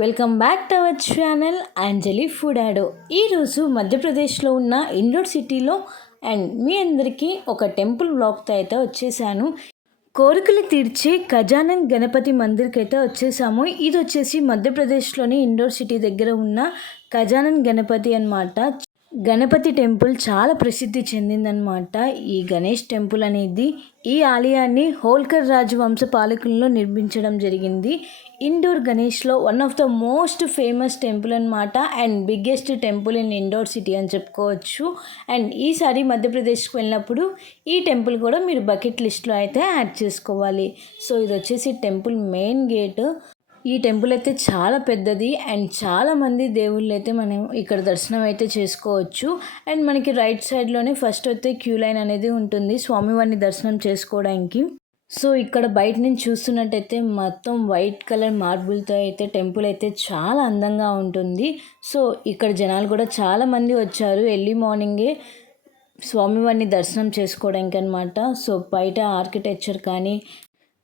Welcome back to our channel Anjali food యాడో. ఈరోజు మధ్యప్రదేశ్లో ఉన్న ఇండోర్ సిటీలో అండ్ మీ అందరికీ ఒక టెంపుల్ బ్లాగ్తో అయితే వచ్చేసాను. కోరికలు తీర్చే గజానన్ గణపతి మందిర్కి అయితే వచ్చేసాము. ఇది వచ్చేసి మధ్యప్రదేశ్లోని ఇండోర్ సిటీ దగ్గర ఉన్న గజానన్ గణపతి అన్నమాట. గణపతి టెంపుల్ చాలా ప్రసిద్ధి చెందిందనమాట. ఈ గణేష్ టెంపుల్ అనేది ఈ ఆలయాన్ని హోల్కర్ రాజవంశ పాలకుల్లో నిర్మించడం జరిగింది. ఇండోర్ గణేష్లో one of the most famous temple అనమాట and biggest temple in Indore city అని చెప్పుకోవచ్చు. అండ్ ఈసారి మధ్యప్రదేశ్కి వెళ్ళినప్పుడు ఈ టెంపుల్ కూడా మీరు బకెట్ లిస్ట్లో అయితే యాడ్ చేసుకోవాలి. సో ఇది వచ్చేసి టెంపుల్ మెయిన్ గేట్. ఈ టెంపుల్ అయితే చాలా పెద్దది అండ్ చాలామంది దేవుళ్ళు అయితే మనం ఇక్కడ దర్శనం అయితే చేసుకోవచ్చు. అండ్ మనకి రైట్ సైడ్లోనే ఫస్ట్ అయితే క్యూ లైన్ అనేది ఉంటుంది స్వామివారిని దర్శనం చేసుకోవడానికి. సో ఇక్కడ బయట నుంచి చూస్తున్నట్టయితే మొత్తం వైట్ కలర్ మార్బుల్తో అయితే టెంపుల్ అయితే చాలా అందంగా ఉంటుంది. సో ఇక్కడ జనాలు కూడా చాలామంది వచ్చారు ఎర్లీ మార్నింగే స్వామివారిని దర్శనం చేసుకోవడానికి అనమాట. సో బయట ఆర్కిటెక్చర్ కానీ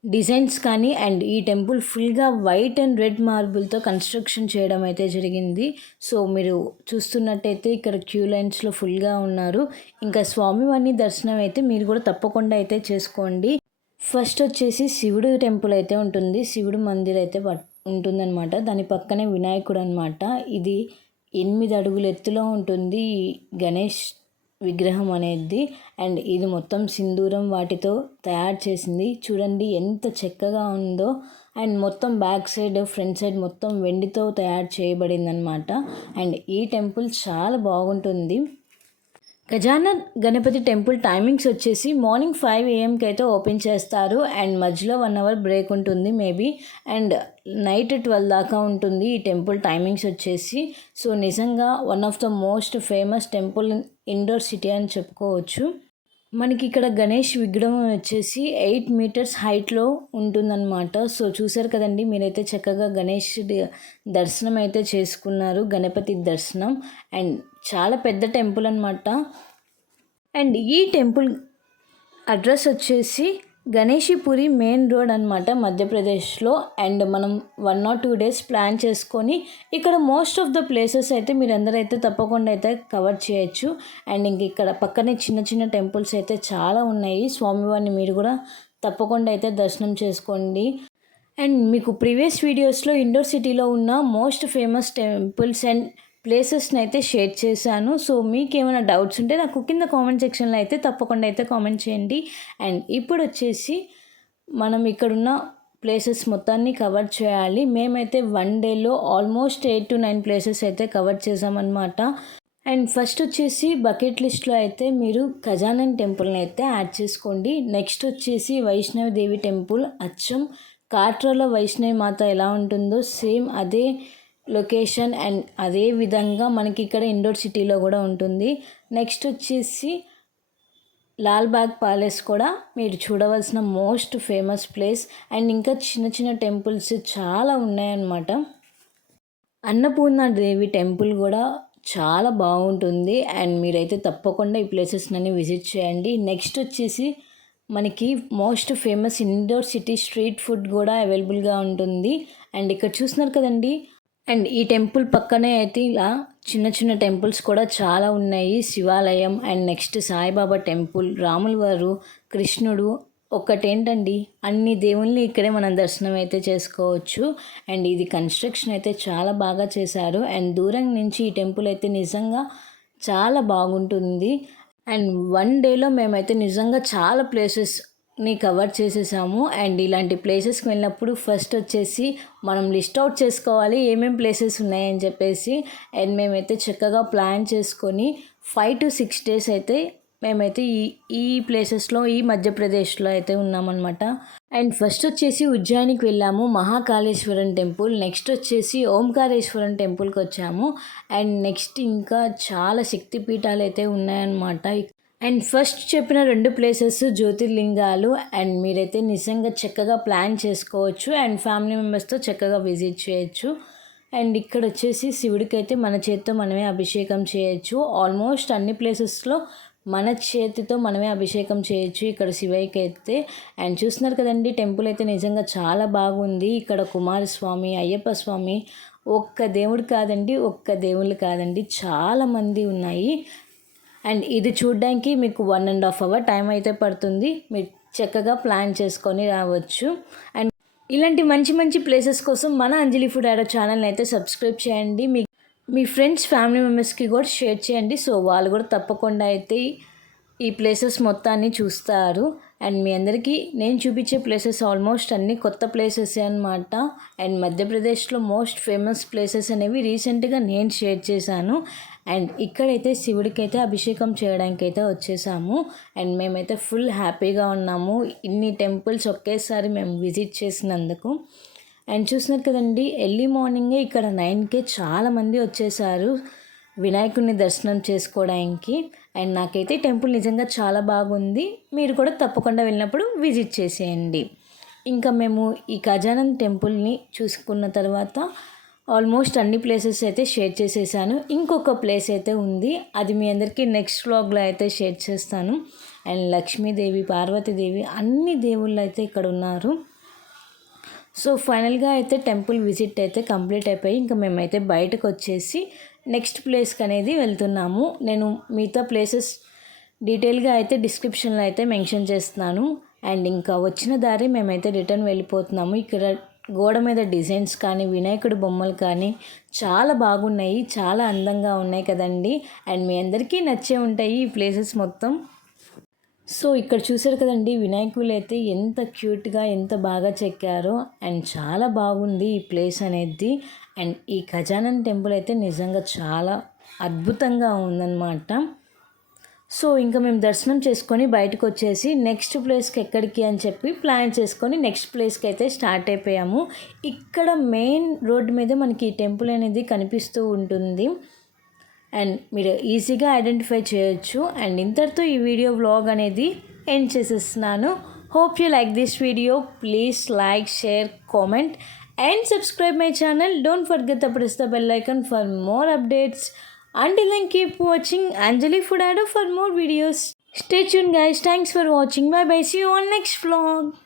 డిజైన్స్ కానీ అండ్ ఈ టెంపుల్ ఫుల్గా వైట్ అండ్ రెడ్ మార్బుల్తో కన్స్ట్రక్షన్ చేయడం అయితే జరిగింది. సో మీరు చూస్తున్నట్టయితే ఇక్కడ క్యూ లైన్స్లో ఫుల్గా ఉన్నారు. ఇంకా స్వామివారిని దర్శనం అయితే మీరు కూడా తప్పకుండా అయితే చేసుకోండి. ఫస్ట్ వచ్చేసి శివుడు టెంపుల్ అయితే ఉంటుంది, శివుడు మందిర్ అయితే ఉంటుందన్నమాట. దాని పక్కనే వినాయకుడు అనమాట. ఇది 8 అడుగుల ఎత్తులో ఉంటుంది ఈ గణేష్ విగ్రహం అనేది. అండ్ ఇది మొత్తం సింధూరం వాటితో తయారు చేసింది. చూడండి ఎంత చక్కగా ఉందో. అండ్ మొత్తం బ్యాక్ సైడ్ ఫ్రంట్ సైడ్ మొత్తం వెండితో తయారు చేయబడింది అనమాట. అండ్ ఈ టెంపుల్ చాలా బాగుంటుంది. గజానన్ గణపతి టెంపుల్ టైమింగ్స్ వచ్చేసి మార్నింగ్ 5 AM అయితే ఓపెన్ చేస్తారు అండ్ మధ్యలో 1 hour బ్రేక్ ఉంటుంది మేబీ. అండ్ నైట్ 12 దాకా ఉంటుంది ఈ టెంపుల్ టైమింగ్స్ వచ్చేసి. సో నిజంగా one of the most famous temple in Indore city అని చెప్పుకోవచ్చు. మనకి ఇక్కడ గణేష్ విగ్రహం వచ్చేసి 8 meters హైట్లో ఉంటుందన్నమాట. సో చూసారు కదండి, మీరైతే చక్కగా గణేష్ దర్శనం అయితే చేసుకున్నారు, గణపతి దర్శనం. అండ్ చాలా పెద్ద టెంపుల్ అనమాట. అండ్ ఈ టెంపుల్ అడ్రస్ వచ్చేసి గణేషిపురి మెయిన్ రోడ్ అనమాట మధ్యప్రదేశ్లో. అండ్ మనం 1 or 2 days ప్లాన్ చేసుకొని ఇక్కడ మోస్ట్ ఆఫ్ ద ప్లేసెస్ అయితే మీరందరూ అయితే తప్పకుండా అయితే కవర్ చేయొచ్చు. అండ్ ఇంక ఇక్కడ పక్కనే చిన్న చిన్న టెంపుల్స్ అయితే చాలా ఉన్నాయి. స్వామివారిని మీరు కూడా తప్పకుండా అయితే దర్శనం చేసుకోండి. అండ్ మీకు ప్రీవియస్ వీడియోస్లో ఇండోర్ సిటీలో ఉన్న మోస్ట్ ఫేమస్ టెంపుల్స్ అండ్ ప్లేసెస్ని అయితే షేర్ చేశాను. సో మీకు ఏమైనా డౌట్స్ ఉంటే నాకు కింద కామెంట్ సెక్షన్లో అయితే తప్పకుండా అయితే కామెంట్ చేయండి. అండ్ ఇప్పుడు వచ్చేసి మనం ఇక్కడున్న ప్లేసెస్ మొత్తాన్ని కవర్ చేయాలి. మేమైతే 1 dayలో ఆల్మోస్ట్ 8 to 9 ప్లేసెస్ అయితే కవర్ చేసామన్నమాట. అండ్ ఫస్ట్ వచ్చేసి బకెట్ లిస్ట్లో అయితే మీరు గజానన్ టెంపుల్ని అయితే యాడ్ చేసుకోండి. నెక్స్ట్ వచ్చేసి వైష్ణవి దేవి టెంపుల్. అచ్చం కాట్రాలో వైష్ణవి మాత ఎలా ఉంటుందో సేమ్ అదే లొకేషన్ అండ్ అదే విధంగా మనకి ఇక్కడ ఇండోర్ సిటీలో కూడా ఉంటుంది. నెక్స్ట్ వచ్చేసి లాల్బాగ్ ప్యాలెస్ కూడా మీరు చూడవలసిన మోస్ట్ ఫేమస్ ప్లేస్. అండ్ ఇంకా చిన్న చిన్న టెంపుల్స్ చాలా ఉన్నాయన్నమాట. అన్నపూర్ణ దేవి టెంపుల్ కూడా చాలా బాగుంటుంది అండ్ మీరైతే తప్పకుండా ఈ ప్లేసెస్ని విజిట్ చేయండి. నెక్స్ట్ వచ్చేసి మనకి most famous Indore city street food కూడా అవైలబుల్గా ఉంటుంది. అండ్ ఇక్కడ చూస్తున్నారు కదండి. అండ్ ఈ టెంపుల్ పక్కనే అయితే ఇలా చిన్న చిన్న టెంపుల్స్ కూడా చాలా ఉన్నాయి. శివాలయం అండ్ నెక్స్ట్ సాయిబాబా టెంపుల్, రాముల వారు, కృష్ణుడు. ఒక్కటేంటండి, అన్ని దేవుల్ని ఇక్కడే మనం దర్శనం అయితే చేసుకోవచ్చు. అండ్ ఇది కన్స్ట్రక్షన్ అయితే చాలా బాగా చేశారు. అండ్ దూరం నుంచి ఈ టెంపుల్ అయితే నిజంగా చాలా బాగుంటుంది. అండ్ 1 dayలో మేమైతే నిజంగా చాలా ప్లేసెస్ని కవర్ చేసేసాము. అండ్ ఇలాంటి ప్లేసెస్కి వెళ్ళినప్పుడు ఫస్ట్ వచ్చేసి మనం లిస్ట్ అవుట్ చేసుకోవాలి ఏమేమి ప్లేసెస్ ఉన్నాయని చెప్పేసి. అండ్ మేమైతే చక్కగా ప్లాన్ చేసుకొని 5 to 6 days అయితే మేమైతే ఈ ప్లేసెస్లో ఈ మధ్యప్రదేశ్లో అయితే ఉన్నామన్నమాట. అండ్ ఫస్ట్ వచ్చేసి ఉజ్జయినికి వెళ్ళాము, మహాకాళేశ్వరం టెంపుల్. నెక్స్ట్ వచ్చేసి ఓంకారేశ్వరం టెంపుల్కి వచ్చాము. అండ్ నెక్స్ట్ ఇంకా చాలా శక్తిపీఠాలు అయితే ఉన్నాయన్నమాట. అండ్ ఫస్ట్ చెప్పిన 2 ప్లేసెస్ జ్యోతిర్లింగాలు. అండ్ మీరైతే నిజంగా చక్కగా ప్లాన్ చేసుకోవచ్చు అండ్ ఫ్యామిలీ మెంబర్స్తో చక్కగా విజిట్ చేయొచ్చు. అండ్ ఇక్కడ వచ్చేసి శివుడికి అయితే మన చేతితో మనమే అభిషేకం చేయొచ్చు. ఆల్మోస్ట్ అన్ని ప్లేసెస్లో మన చేతితో మనమే అభిషేకం చేయొచ్చు ఇక్కడ శివయ్యకి అయితే. అండ్ చూస్తున్నారు కదండి, టెంపుల్ అయితే నిజంగా చాలా బాగుంది. ఇక్కడ కుమారస్వామి, అయ్యప్ప స్వామి ఒక్క దేవుడు కాదండి, ఒక్క దేవుళ్ళు కాదండి, చాలామంది ఉన్నాయి. అండ్ ఇది చూడడానికి మీకు 1.5 అవర్ టైం అయితే పడుతుంది. మీరు చక్కగా ప్లాన్ చేసుకొని రావచ్చు. అండ్ ఇలాంటి మంచి మంచి ప్లేసెస్ కోసం మన అంజలి ఫుడ్ యాడో ఛానల్ని అయితే సబ్స్క్రైబ్ చేయండి. మీ ఫ్రెండ్స్ ఫ్యామిలీ మెంబర్స్కి కూడా షేర్ చేయండి. సో వాళ్ళు కూడా తప్పకుండా అయితే ఈ ప్లేసెస్ మొత్తాన్ని చూస్తారు. అండ్ మీ అందరికీ నేను చూపించే ప్లేసెస్ ఆల్మోస్ట్ అన్నీ కొత్త ప్లేసెస్ అనమాట. అండ్ మధ్యప్రదేశ్లో మోస్ట్ ఫేమస్ ప్లేసెస్ అనేవి రీసెంట్గా నేను షేర్ చేశాను. అండ్ ఇక్కడైతే శివుడికి అయితే అభిషేకం చేయడానికి అయితే వచ్చేసాము. అండ్ మేమైతే ఫుల్ హ్యాపీగా ఉన్నాము ఇన్ని టెంపుల్స్ ఒకేసారి మేము విజిట్ చేసినందుకు. అండ్ చూసినారు కదండి, ఎర్లీ మార్నింగే ఇక్కడ 9కే చాలామంది వచ్చేసారు వినాయకుడిని దర్శనం చేసుకోవడానికి. అండ్ నాకైతే టెంపుల్ నిజంగా చాలా బాగుంది. మీరు కూడా తప్పకుండా వెళ్ళినప్పుడు విజిట్ చేసేయండి. ఇంకా మేము ఈ గజానన్ టెంపుల్ని చూసుకున్న తర్వాత ఆల్మోస్ట్ అన్ని ప్లేసెస్ అయితే షేర్ చేసేసాను. ఇంకొక ప్లేస్ అయితే ఉంది, అది మీ అందరికీ నెక్స్ట్ వ్లాగ్లో అయితే షేర్ చేస్తాను. అండ్ లక్ష్మీదేవి, పార్వతీదేవి అన్ని దేవుళ్ళు అయితే ఇక్కడ ఉన్నారు. సో ఫైనల్గా అయితే టెంపుల్ విజిట్ అయితే కంప్లీట్ అయిపోయి ఇంకా మేమైతే బయటకు వచ్చేసి నెక్స్ట్ ప్లేస్కి అనేది వెళ్తున్నాము. నేను మిగతా ప్లేసెస్ డీటెయిల్గా అయితే డిస్క్రిప్షన్లో అయితే మెన్షన్ చేస్తున్నాను. అండ్ ఇంకా వచ్చిన దారి మేమైతే రిటర్న్ వెళ్ళిపోతున్నాము. ఇక్కడ గోడ మీద డిజైన్స్ కానీ వినాయకుడి బొమ్మలు కానీ చాలా బాగున్నాయి, చాలా అందంగా ఉన్నాయి కదండి. అండ్ మీ అందరికీ నచ్చే ఉంటాయి ఈ ప్లేసెస్ మొత్తం. సో ఇక్కడ చూసారు కదండి, వినాయకులు అయితే ఎంత క్యూట్గా ఎంత బాగా చెక్కారో. అండ్ చాలా బాగుంది ఈ ప్లేస్ అనేది. అండ్ ఈ గజానన్ టెంపుల్ అయితే నిజంగా చాలా అద్భుతంగా ఉందన్నమాట. సో ఇంకా మేము దర్శనం చేసుకొని బయటకు వచ్చేసి నెక్స్ట్ ప్లేస్కి ఎక్కడికి అని చెప్పి ప్లాన్ చేసుకొని నెక్స్ట్ ప్లేస్కి అయితే స్టార్ట్ అయిపోయాము. ఇక్కడ మెయిన్ రోడ్డు మీద మనకి ఈ టెంపుల్ అనేది కనిపిస్తూ ఉంటుంది. అండ్ మీరు ఈజీగా ఐడెంటిఫై చేయొచ్చు. అండ్ ఇంతటితో ఈ వీడియో వ్లాగ్ అనేది ఎండ్ చేసేస్తున్నాను. Hope you like this video. Please like, share, comment and subscribe my channel. Don't forget to press the bell icon for more updates. Until then, keep watching Anjali Food Addo for more videos. Stay tuned guys. Thanks for watching. Bye bye. See you on next vlog.